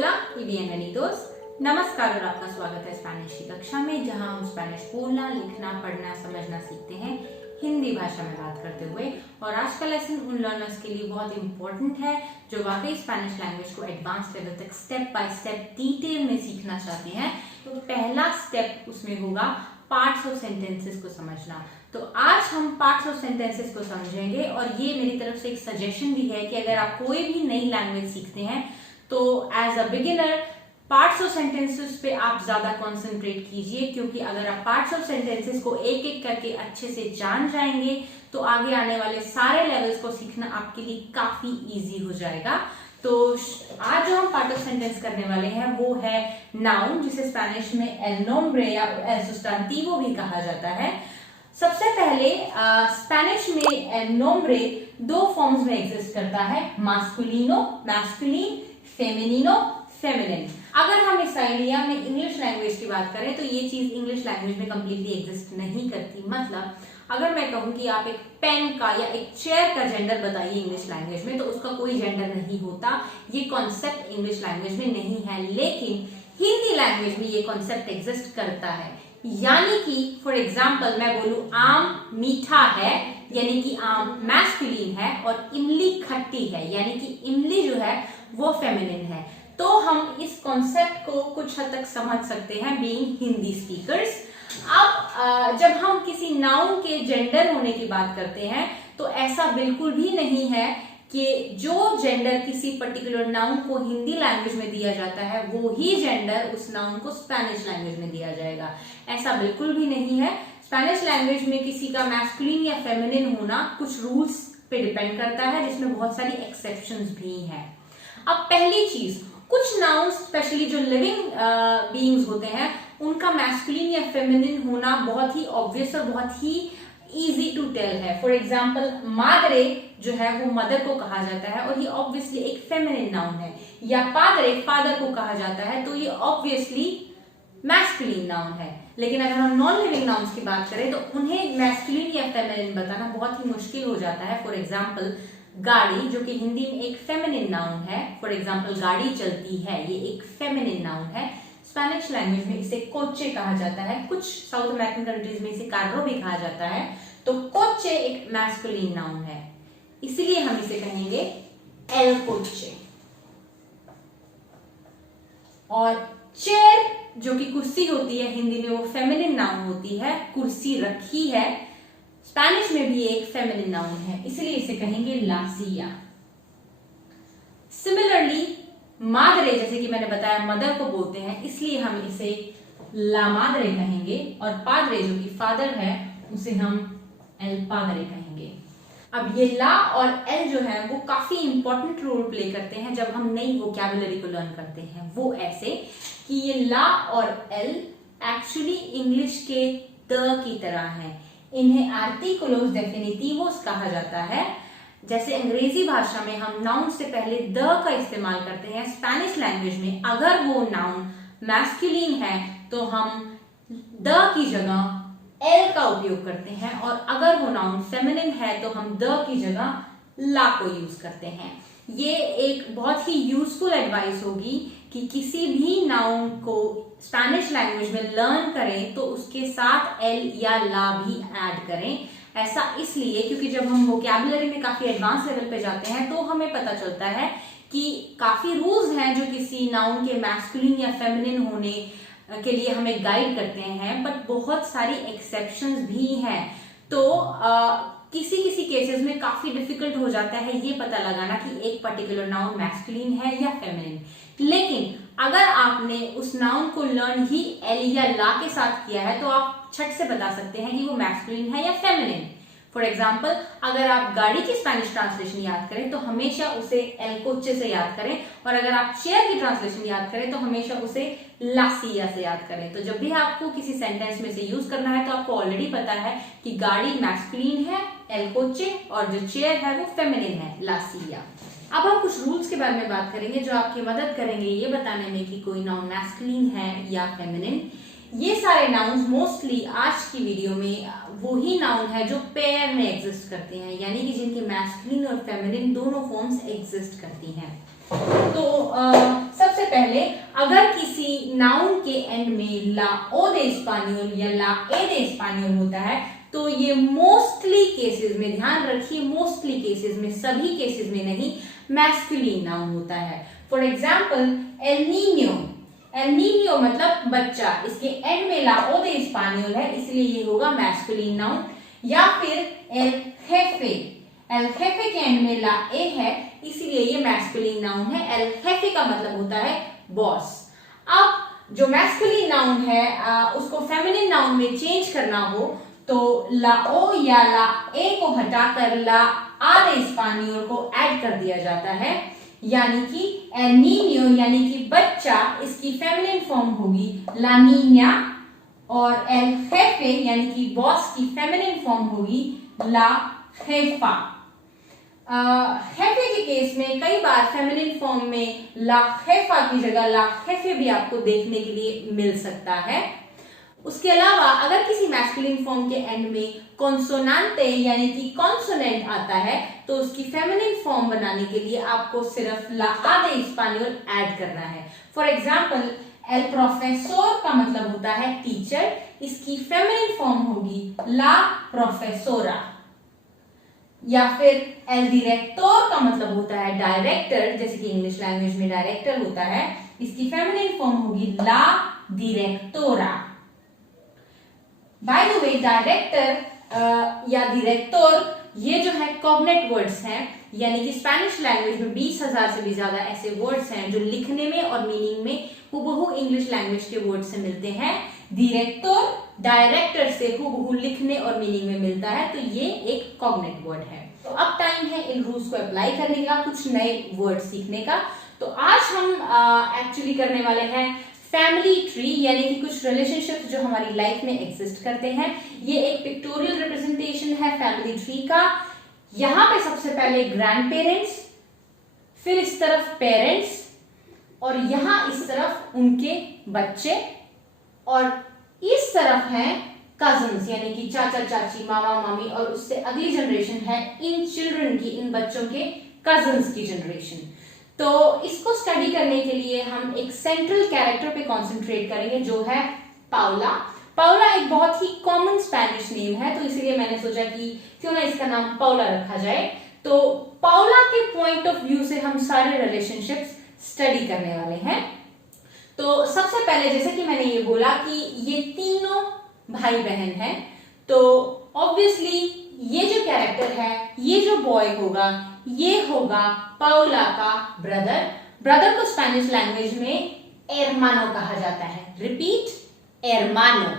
Hola y bienvenidos। नमस्कार और आपका स्वागत है स्पेनिश की कक्षा में, जहां हम स्पेनिश बोलना, लिखना, पढ़ना, समझना सीखते हैं हिंदी भाषा में बात करते हुए। और आज का लेसन उन लर्नर्स के लिए बहुत इंपॉर्टेंट है जो वाकई स्पेनिश लैंग्वेज को एडवांस लेवल तक स्टेप बाय स्टेप डिटेल में सीखना चाहते हैं। तो पहला स्टेप उसमें होगा पार्ट्स ऑफ सेंटेंसेस को समझना। तो आज हम पार्ट्स ऑफ सेंटेंसेस को समझेंगे और ये मेरी तरफ से एक सजेशन भी है कि अगर आप कोई भी नई लैंग्वेज सीखते हैं तो as a beginner parts of sentences पे आप ज्यादा कंसंट्रेट कीजिए, क्योंकि अगर आप पार्ट्स ऑफ सेंटेंसेस को एक एक करके अच्छे से जान जाएंगे तो आगे आने वाले सारे लेवल्स को सीखना आपके लिए काफी इजी हो जाएगा। तो आज जो हम पार्ट ऑफ सेंटेंस करने वाले हैं वो है नाउन, जिसे स्पेनिश में एल नोम्ब्रे या एल सुस्टांटिवो भी कहा जाता है। सबसे पहले स्पेनिश में एल नोम्ब्रे दो फॉर्म्स में एग्जिस्ट करता है, मास्कुलिनो मैस्कुलिन, फेमिनिनो फेमिनिन। अगर हम इस आइडिया में इंग्लिश लैंग्वेज की बात करें तो ये चीज इंग्लिश लैंग्वेज में कंप्लीटली एग्जिस्ट नहीं करती। मतलब अगर मैं कहूं कि आप एक पेन का या एक चेयर का जेंडर बताइए इंग्लिश लैंग्वेज में, तो उसका कोई जेंडर नहीं होता। ये कॉन्सेप्ट इंग्लिश लैंग्वेज में नहीं है, लेकिन हिंदी लैंग्वेज में ये कॉन्सेप्ट एग्जिस्ट करता है। यानी कि फॉर एग्जाम्पल मैं बोलूं आम मीठा है, यानी कि आम मैस्कुलिन है, और इमली खट्टी है, यानी कि इमली जो है वो फेमिनिन है। तो हम इस कॉन्सेप्ट को कुछ हद तक समझ सकते हैं बीइंग हिंदी स्पीकर्स। अब जब हम किसी नाउन के जेंडर होने की बात करते हैं तो ऐसा बिल्कुल भी नहीं है कि जो जेंडर किसी पर्टिकुलर नाउन को हिंदी लैंग्वेज में दिया जाता है वो ही जेंडर उस नाउन को स्पेनिश लैंग्वेज में दिया जाएगा। ऐसा बिल्कुल भी नहीं है। स्पेनिश लैंग्वेज में किसी का मैस्कुलिन या फेमिनिन होना कुछ रूल्स पे डिपेंड करता है, जिसमें बहुत सारी एक्सेप्शंस भी हैं। अब पहली चीज, कुछ नाउन्स स्पेशली जो लिविंग बीइंग्स होते हैं उनका मैस्कुलिन या फेमिनिन होना बहुत ही ऑब्वियस और बहुत ही इजी टू टेल है। फॉर एग्जाम्पल मादरे जो है वो मदर को कहा जाता है और ये ऑब्वियसली एक फेमिनिन नाउन है, या पादरे फादर को कहा जाता है तो ये ऑब्वियसली मैस्कुलिन नाउन है। लेकिन अगर हम नॉन लिविंग नाउन्स की बात करें तो उन्हें मैस्कुलिन या फेमिनिन बताना बहुत ही मुश्किल हो जाता है। फॉर एग्जाम्पल गाड़ी, जो कि हिंदी में एक फेमिनिन नाउन है, फॉर एग्जाम्पल गाड़ी चलती है, ये एक फेमिनिन नाउन है। स्पेनिश लैंग्वेज में इसे कोचे कहा जाता है, कुछ साउथ अमेरिकन कंट्रीज में इसे कार्रो भी कहा जाता है। तो कोचे एक मैस्कुलिन नाउन है, इसलिए हम इसे कहेंगे एल कोचे। और चेयर जो कि कुर्सी होती है, हिंदी में वो फेमिनिन नाउन होती है, कुर्सी रखी है, स्पेनिश में भी एक फेमिनिन नाउन है, इसलिए इसे कहेंगे ला सिया। सिमिलरली मादरे, जैसे कि मैंने बताया मदर को बोलते हैं, इसलिए हम इसे ला मादरे कहेंगे। और पादरे जो कि फादर है उसे हम एल पादरे कहेंगे। अब ये ला और एल जो है वो काफी इंपॉर्टेंट रोल प्ले करते हैं जब हम नई वोकैबुलरी को लर्न करते हैं। वो ऐसे कि ये ला और एल एक्चुअली इंग्लिश के द की तरह है। इन्हें आर्टिकुलोस डेफिनिटिवोस कहा जाता है। जैसे अंग्रेजी भाषा में हम नाउन से पहले द का इस्तेमाल करते हैं, स्पेनिश लैंग्वेज में अगर वो नाउन मैस्कुलिन है तो हम द की जगह एल का उपयोग करते हैं, और अगर वो नाउन फेमिनिन है तो हम द की जगह ला को यूज करते हैं। ये एक बहुत ही यूजफुल एडवाइस होगी कि किसी भी नाउन को स्पेनिश लैंग्वेज में लर्न करें तो उसके साथ एल या ला भी ऐड करें। ऐसा इसलिए क्योंकि जब हम वोकैबुलरी में काफी एडवांस लेवल पे जाते हैं तो हमें पता चलता है कि काफी रूल्स हैं जो किसी नाउन के मैस्कुलिन या फेमिनिन होने के लिए हमें गाइड करते हैं, बट बहुत सारी एक्सेप्शंस भी हैं। तो किसी किसी केसेस में काफी डिफिकल्ट हो जाता है ये पता लगाना कि एक पर्टिकुलर नाउन मैस्कुलिन है या फेमिनिन। लेकिन अगर आपने उस नाउन को लर्न ही एल या ला के साथ किया है तो आप छट से बता सकते हैं कि वो मैस्कुलिन है या फेमिनिन। फॉर एग्जाम्पल अगर आप गाड़ी की स्पेनिश ट्रांसलेशन याद करें तो हमेशा उसे एल कोचे से याद करें, और अगर आप चेयर की ट्रांसलेशन याद करें तो हमेशा उसे ला सिया से याद करें। तो जब भी आपको किसी सेंटेंस में से यूज करना है तो आपको ऑलरेडी पता है कि गाड़ी मैस्कुलिन है एल कोचे, और जो चेयर है वो फेमिनिन है ला सिया। अब हम कुछ रूल्स के बारे में बात करेंगे जो आपकी मदद करेंगे ये बताने में कि कोई नाउन मैस्कुलिन है या फेमिनिन। ये सारे नाउन्स मोस्टली आज की वीडियो में वो ही नाउन है जो पेयर में एग्जिस्ट करते हैं, यानी कि जिनके मैस्कुलिन और फेमिनिन दोनों फॉर्म्स एग्जिस्ट करती हैं। तो सबसे पहले अगर किसी नाउन के एंड में ला ओ दे स्पानियोल या ला ए दे स्पानियोल होता है तो ये मोस्टली केसेस में, ध्यान रखिए मोस्टली केसेस में, सभी केसेस में नहीं, मैस्कुलिन नाउन होता है। For example L Niño, L Niño मतलब बच्चा, इसके एंड में ला ओ दे स्पानियोल है इसलिए ये होगा मैस्कुलिन नाउन। या फिर एल जेफे, एल जेफे के एंड में ला ए है इसलिए ये मैस्कुलिन नाउन है। एल जेफे का मतलब होता है बॉस। अब जो मैस्कुलिन नाउन है उसको फेमिनिन नाउन में चेंज करना हो तो ला ओ या ला ए को हटाकर ला आ दे स्पानियोल को ऐड कर दिया जाता है, यानी कि एल नीनियो यानी कि बच्चा, इसकी फेमिनिन फॉर्म होगी ला नीना, और एल जेफे यानी कि बॉस की फेमिनिन फॉर्म होगी ला जेफा। जेफे के केस में कई बार फेमिनिन फॉर्म में ला जेफा की जगह ला जेफे भी आपको देखने के लिए मिल सकता है। उसके अलावा अगर किसी मैस्कुलिन फॉर्म के एंड में कॉन्सोनेंटे यानी कि कॉन्सोनेंट आता है तो उसकी फेमिनिन फॉर्म बनाने के लिए आपको सिर्फ ला आ दे स्पानियोल ऐड करना है। फॉर एग्जाम्पल एल प्रोफेसोर का मतलब होता है टीचर, इसकी फेमिनिन फॉर्म होगी ला प्रोफेसोरा। या फिर एल डायरेक्टर का मतलब होता है डायरेक्टर, जैसे कि इंग्लिश लैंग्वेज में डायरेक्टर होता है, इसकी फेमिनिन फॉर्म होगी ला डायरेक्टोरा। बाय द वे डायरेक्टर या डायरेक्टर ये जो है कॉग्नेट वर्ड्स हैं, यानी कि स्पेनिश लैंग्वेज में 20,000 से भी ज्यादा ऐसे वर्ड्स हैं जो लिखने में और मीनिंग में हूबहू इंग्लिश लैंग्वेज के वर्ड से मिलते हैं। डायरेक्टर डायरेक्टर से हूबहू लिखने और मीनिंग में मिलता है, तो ये एक कॉग्नेट वर्ड है। तो अब टाइम है इन रूल्स को अप्लाई करने का, कुछ नए वर्ड सीखने का। तो आज हम एक्चुअली करने वाले हैं फैमिली ट्री, यानी कि कुछ रिलेशनशिप जो हमारी लाइफ में एग्जिस्ट करते हैं। ये एक पिक्टोरियल रिप्रेजेंटेशन है फैमिली ट्री का। यहां पे सबसे पहले ग्रैंड पेरेंट्स, फिर इस तरफ पेरेंट्स, और यहां इस तरफ उनके बच्चे, और इस तरफ हैं कजन्स यानी कि चाचा चाची, मामा मामी, और उससे अगली जनरेशन है इन चिल्ड्रन की, इन बच्चों के कजन्स की जनरेशन। तो इसको स्टडी करने के लिए हम एक सेंट्रल कैरेक्टर पे कंसंट्रेट करेंगे जो है पाउला। पाउला एक बहुत ही कॉमन स्पेनिश नेम है, तो इसलिए मैंने सोचा कि क्यों ना इसका नाम पाउला रखा जाए। तो पाउला के पॉइंट ऑफ व्यू से हम सारे रिलेशनशिप्स स्टडी करने वाले हैं। तो सबसे पहले जैसे कि मैंने ये बोला कि ये तीनों भाई बहन हैं, तो ऑब्वियसली ये जो कैरेक्टर है, ये जो बॉय होगा, ये होगा पाउला का ब्रदर। ब्रदर को स्पेनिश लैंग्वेज में एरमानो कहा जाता है। रिपीट, एरमानो।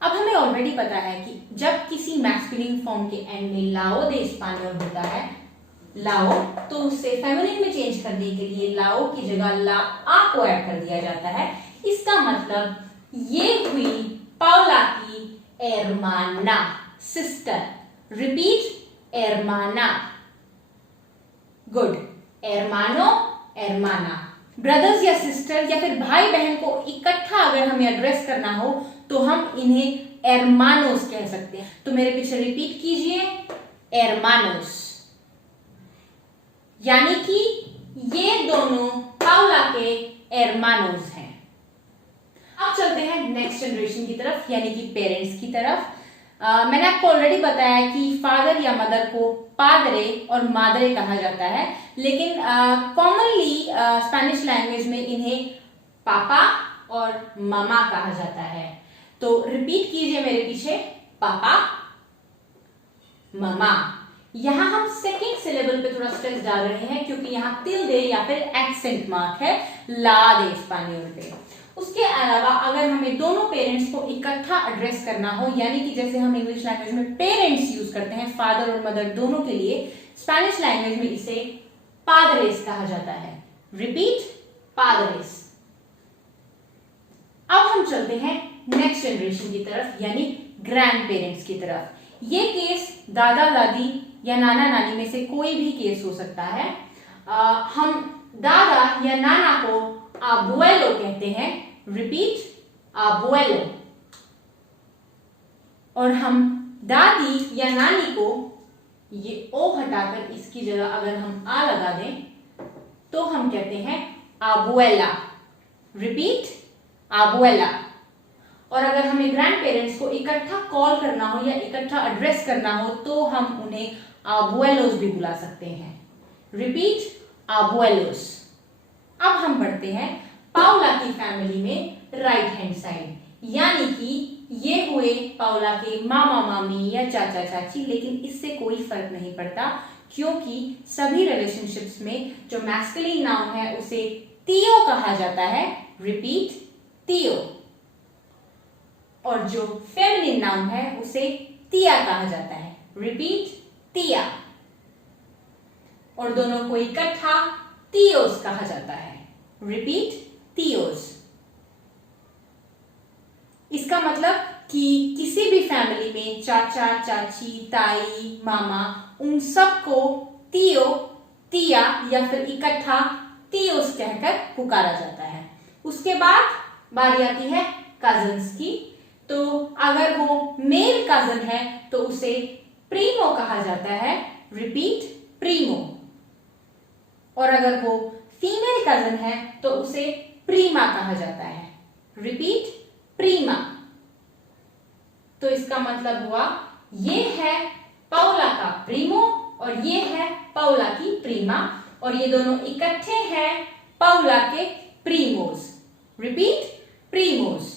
अब हमें ऑलरेडी पता है कि जब किसी मैस्कुलिन फॉर्म के एंड में लाओ दे स्पानियोल होता है, लाओ, तो उससे फेमिनिन में चेंज करने के लिए लाओ की जगह ला आ को ऐड कर दिया जाता है। इसका मतलब ये हुई पाउला की एरमाना, सिस्टर। रिपीट, एरमाना। गुड, एरमानो, एरमाना। ब्रदर्स या सिस्टर या फिर भाई बहन को इकट्ठा अगर हमें एड्रेस करना हो तो हम इन्हें एरमानोस कह सकते हैं। तो मेरे पीछे रिपीट कीजिए, एरमानोस। यानी कि ये दोनों पाउला के एरमानोस हैं। अब चलते हैं नेक्स्ट जनरेशन की तरफ, यानी कि पेरेंट्स की तरफ। मैंने आपको ऑलरेडी बताया कि फादर या मदर को पादरे और मादरे कहा जाता है, लेकिन कॉमनली स्पेनिश लैंग्वेज में इन्हें पापा और मामा कहा जाता है। तो रिपीट कीजिए मेरे पीछे, पापा, मामा। यहां हम सेकेंड सिलेबल पे थोड़ा स्ट्रेस डाल रहे हैं क्योंकि यहां तिल्दे या फिर एक्सेंट मार्क है ला दे स्पानियोल पे। उसके अलावा अगर हमें दोनों पेरेंट्स को इकट्ठा एड्रेस करना हो, यानी कि जैसे हम इंग्लिश लैंग्वेज में पेरेंट्स यूज करते हैं फादर और मदर दोनों के लिए, स्पेनिश लैंग्वेज में इसे पादरेस कहा जाता है। रिपीट, पादरेस। अब हम चलते हैं नेक्स्ट जनरेशन की तरफ, यानी ग्रैंड पेरेंट्स की तरफ। ये केस दादा दादी या नाना नानी में से कोई भी केस हो सकता है। हम दादा या नाना को abuelo कहते हैं। Repeat, abuelo। और हम दादी या नानी को ये ओ हटाकर इसकी जगह अगर हम आ लगा दें तो हम हम कहते हैं abuela। Repeat, abuela। और अगर हमें ग्रैंड पेरेंट्स को इकट्ठा कॉल करना हो या इकट्ठा एड्रेस करना हो तो हम उन्हें abuelos भी बुला सकते हैं। Repeat, abuelos। अब हम बढ़ते हैं पाउला की फैमिली में राइट हैंड साइड, यानी कि ये हुए पाउला के मामा मामी या चाचा चाची, लेकिन इससे कोई फर्क नहीं पड़ता क्योंकि सभी रिलेशनशिप्स में जो मैस्कुलिन नाउन है उसे तियो कहा जाता है। रिपीट, तियो। और जो फेमिनिन नाउन है उसे तिया कहा जाता है। रिपीट, तिया। और दोनों को इकट्ठा तियोस कहा जाता है। रिपीट, तियोस। इसका मतलब कि किसी भी फैमिली में चाचा चाची ताई मामा उन सबको तियो, तिया या फिर इकट्ठा तियोस कहकर पुकारा जाता है। उसके बाद बारी आती है कजन्स की। तो अगर वो मेल कजन है तो उसे प्रीमो कहा जाता है। Repeat, Primo. और अगर वो फीमेल कजन है तो उसे प्रीमा कहा जाता है। रिपीट, प्रीमा। तो इसका मतलब हुआ ये है पाउला का प्रीमो और ये है पाउला की प्रीमा, और ये दोनों इकट्ठे हैं पाउला के प्रीमोस। रिपीट, प्रीमोस।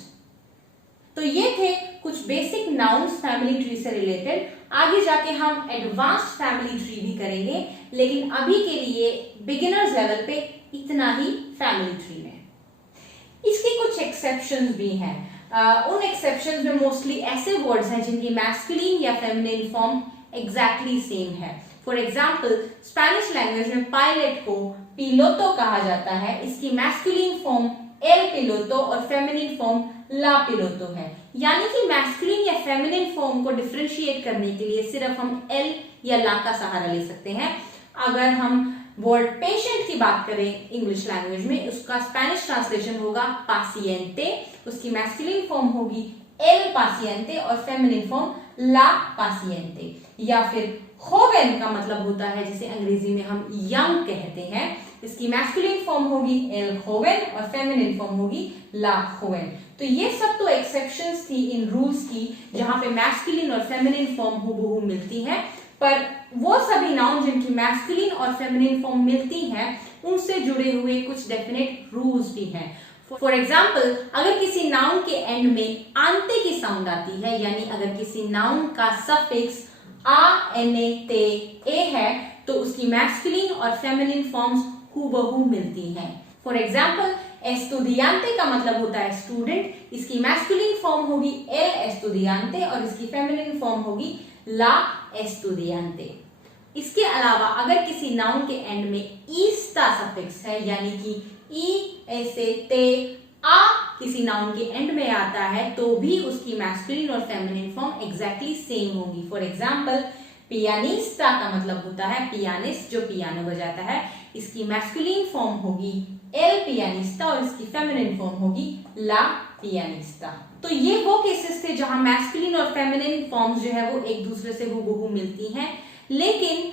तो ये थे कुछ बेसिक नाउन्स फैमिली ट्री से रिलेटेड। आगे जाके हम एडवांस्ड फैमिली ट्री भी करेंगे, लेकिन अभी के लिए बिगिनर्स लेवल पे इतना ही फैमिली ट्री में। इसकी कुछ एक्सेप्शंस भी हैं। उन एक्सेप्शंस में मोस्टली ऐसे वर्ड्स हैं जिनकी मैस्कुलिन या फेमिनिन फॉर्म एग्जैक्टली सेम है। फॉर एग्जाम्पल, स्पेनिश लैंग्वेज में पायलट को पिलोतो कहा जाता है। इसकी मैस्कुलिन फॉर्म एल पिलोतो और फेमिनिन फॉर्म ला पिलोतो है। यानी कि मैस्कुलिन या फेमिनिन फॉर्म को डिफरेंशिएट करने के लिए सिर्फ हम एल या ला का सहारा ले सकते हैं। अगर हम वर्ड पेशेंट की बात करें इंग्लिश लैंग्वेज में, उसका स्पेनिश ट्रांसलेशन होगा पासिएंटे। उसकी मैस्कुलिन फॉर्म होगी एल पासिएंटे और फेमिनिन फॉर्म ला पासिएंटे। या फिर जोवेन का मतलब होता है जिसे अंग्रेजी में हम यंग कहते हैं। इसकी मैस्कुलिन फॉर्म होगी एल जोवेन और फेमिनिन फॉर्म होगी ला जोवेन। तो ये सब तो एक्सेप्शंस थी इन रूल्स की, जहां पे मैस्कुलिन और फेमिनिन फॉर्म हूबहू मिलती है। पर वो सभी नाउन जिनकी मैस्कुलिन और फेमिनिन फॉर्म मिलती हैं, उनसे जुड़े हुए कुछ डेफिनेट रूल्स भी हैं। फॉर एग्जाम्पल, अगर किसी नाउन के एंड में आंते की साउंड आती है, यानी अगर किसी नाउन का सफिक्स आ, एने, ते, ए है, तो उसकी मैस्कुलिन और फेमिनिन फॉर्म्स हूबहू मिलती हैं। फॉर एग्जाम्पल, एस्टुडियांते का मतलब होता है स्टूडेंट। इसकी मैस्कुलिन फॉर्म होगी एल एस्टुडियांते और इसकी फेमिनिन फॉर्म होगी ला एस्टुडियांते। इसके अलावा अगर किसी नाउन के एंड में ईस्टा सफिक्स है, यानी कि ई, ऐसे, ते, आ किसी नाउन के एंड में आता है, तो भी उसकी मैस्कुलिन और फेमिनिन फॉर्म एग्जैक्टली सेम होगी। फॉर एग्जाम्पल, पियानिस्टा का मतलब होता है पियानिस्ट, जो पियानो बजाता है। इसकी मैस्कुलिन फॉर्म होगी एल पियानिस्टा और इसकी फेमिनिन फॉर्म होगी ला पियानिस्टा। तो ये वो केसेस थे जहां मैस्कुलिन और फेमिनिन फॉर्म्स जो है वो एक दूसरे से हूबहू मिलती हैं। लेकिन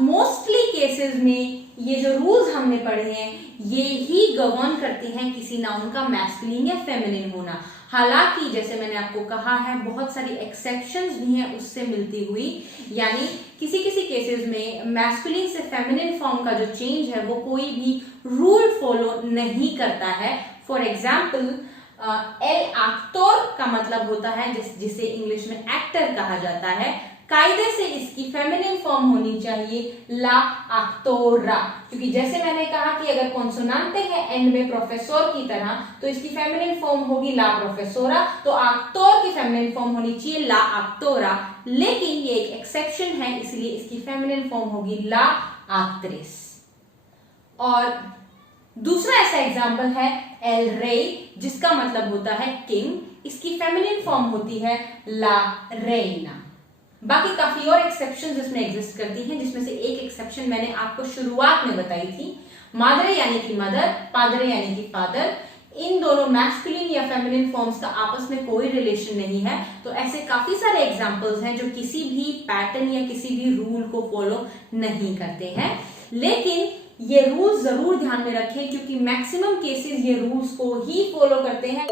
मोस्टली केसेस में ये जो रूल्स हमने पढ़े हैं ये ही गवर्न करते हैं किसी नाउन का मैस्कुलिन या फेमिनिन होना। हालांकि जैसे मैंने आपको कहा है, बहुत सारी एक्सेप्शंस भी हैं उससे मिलती हुई, यानी किसी किसी केसेस में मैस्कुलिन से फेमिनिन फॉर्म का जो चेंज है वो कोई भी रूल फॉलो नहीं करता है। फॉर एग्जाम्पल, एल एक्टर का मतलब होता है जिसे इंग्लिश में एक्टर कहा जाता है। कायदे से इसकी फेमिनिन फॉर्म होनी चाहिए ला एक्टोरा, क्योंकि जैसे मैंने कहा कि अगर कॉन्सोनांटे है एंड में प्रोफेसर की तरह, तो इसकी फेमिनिन फॉर्म होगी ला प्रोफेसोरा। तो एक्टर की फेमिनिन फॉर्म होनी चाहिए ला एक्टोरा, लेकिन ये एक एक्सेप्शन है, इसलिए इसकी फेमिनिन फॉर्म होगी ला एक्ट्रेस। और दूसरा ऐसा एग्जाम्पल है एल रे, जिसका मतलब होता है किंग। इसकी फेमिनिन फॉर्म होती है ला रेना। बाकी काफी और एक्सेप्शंस इसमें एग्जिस्ट करती हैं, जिसमें से एक एक्सेप्शन मैंने आपको शुरुआत में बताई थी। मादरे यानी कि मदर, पादरे यानी कि फादर, इन दोनों मैस्कुलिन या फेमिनिन फॉर्म्स का आपस में कोई रिलेशन नहीं है। तो ऐसे काफी सारे एग्जांपल्स हैं जो किसी भी पैटर्न या किसी भी रूल को फॉलो नहीं करते हैं। लेकिन ये रूल्स जरूर ध्यान में रखें, क्योंकि मैक्सिमम केसेस ये रूल्स को ही फॉलो करते हैं।